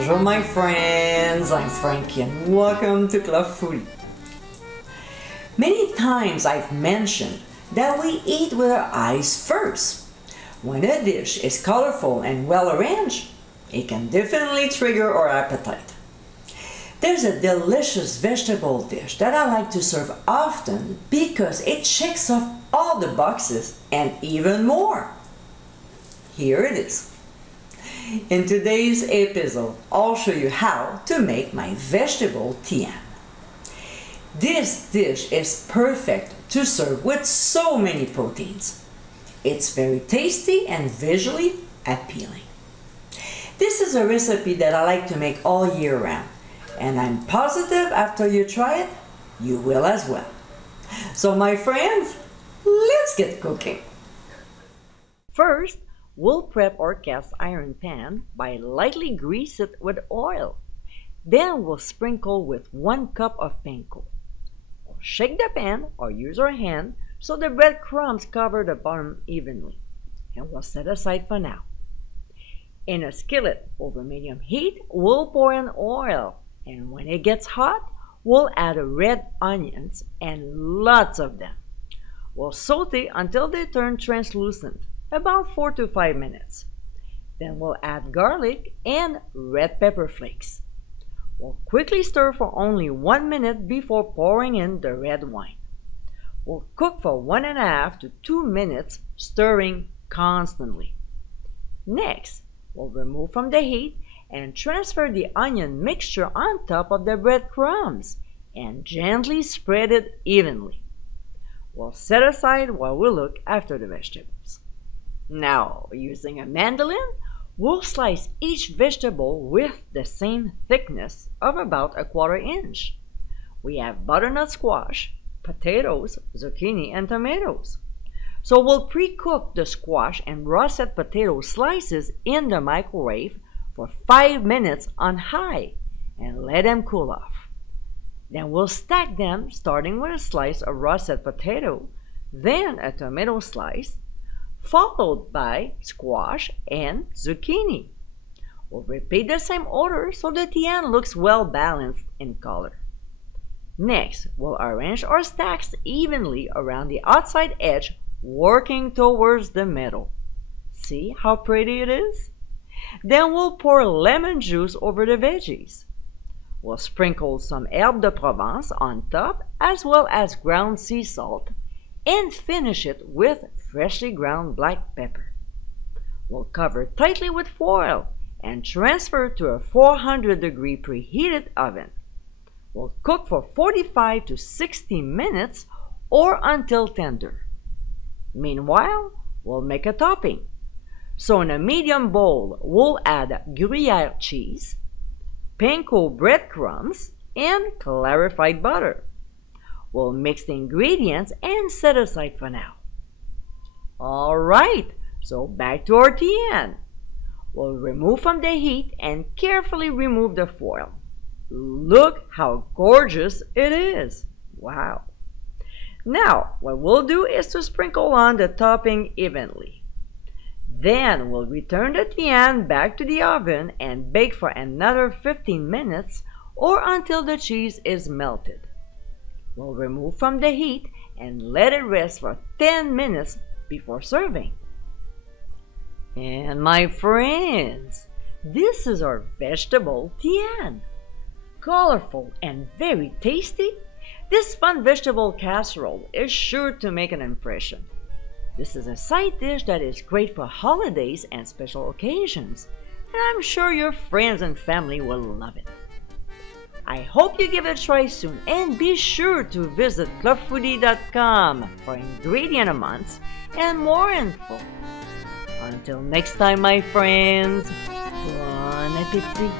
Bonjour my friends, I'm Frankie and welcome to Club Foodie. Many times I've mentioned that we eat with our eyes first. When a dish is colorful and well arranged, it can definitely trigger our appetite. There's a delicious vegetable dish that I like to serve often because it checks off all the boxes and even more. Here it is. In today's episode, I'll show you how to make my Vegetable Tian. This dish is perfect to serve with so many proteins. It's very tasty and visually appealing. This is a recipe that I like to make all year round, and I'm positive after you try it, you will as well. So my friends, let's get cooking. First, we'll prep our cast iron pan by lightly grease it with oil. Then we'll sprinkle with 1 cup of panko. We'll shake the pan or use our hand so the breadcrumbs cover the bottom evenly. And we'll set aside for now. In a skillet over medium heat, we'll pour in oil. And when it gets hot, we'll add red onions and lots of them. We'll saute until they turn translucent, about 4 to 5 minutes. Then we'll add garlic and red pepper flakes. We'll quickly stir for only 1 minute before pouring in the red wine. We'll cook for 1.5 to 2 minutes, stirring constantly. Next, we'll remove from the heat and transfer the onion mixture on top of the breadcrumbs and gently spread it evenly. We'll set aside while we look after the vegetables. Now, using a mandolin, we'll slice each vegetable with the same thickness of about 1/4 inch. We have butternut squash, potatoes, zucchini, and tomatoes. So we'll pre-cook the squash and russet potato slices in the microwave for 5 minutes on high and let them cool off. Then we'll stack them starting with a slice of russet potato, then a tomato slice, followed by squash and zucchini. We'll repeat the same order so the tian looks well balanced in color. Next, we'll arrange our stacks evenly around the outside edge, working towards the middle. See how pretty it is? Then we'll pour lemon juice over the veggies. We'll sprinkle some herbe de Provence on top as well as ground sea salt and finish it with freshly ground black pepper. We'll cover tightly with foil and transfer to a 400-degree preheated oven. We'll cook for 45 to 60 minutes or until tender. Meanwhile, we'll make a topping. So in a medium bowl, we'll add Gruyere cheese, panko breadcrumbs, and clarified butter. We'll mix the ingredients and set aside for now. Alright, so back to our tian. We'll remove from the heat and carefully remove the foil. Look how gorgeous it is! Wow! Now, what we'll do is to sprinkle on the topping evenly. Then we'll return the tian back to the oven and bake for another 15 minutes or until the cheese is melted. We'll remove from the heat and let it rest for 10 minutes before serving. And my friends, this is our vegetable tian. Colorful and very tasty, this fun vegetable casserole is sure to make an impression. This is a side dish that is great for holidays and special occasions, and I'm sure your friends and family will love it. I hope you give it a try soon, and be sure to visit clubfoodie.com for ingredient amounts and more info. Until next time, my friends, bon appétit!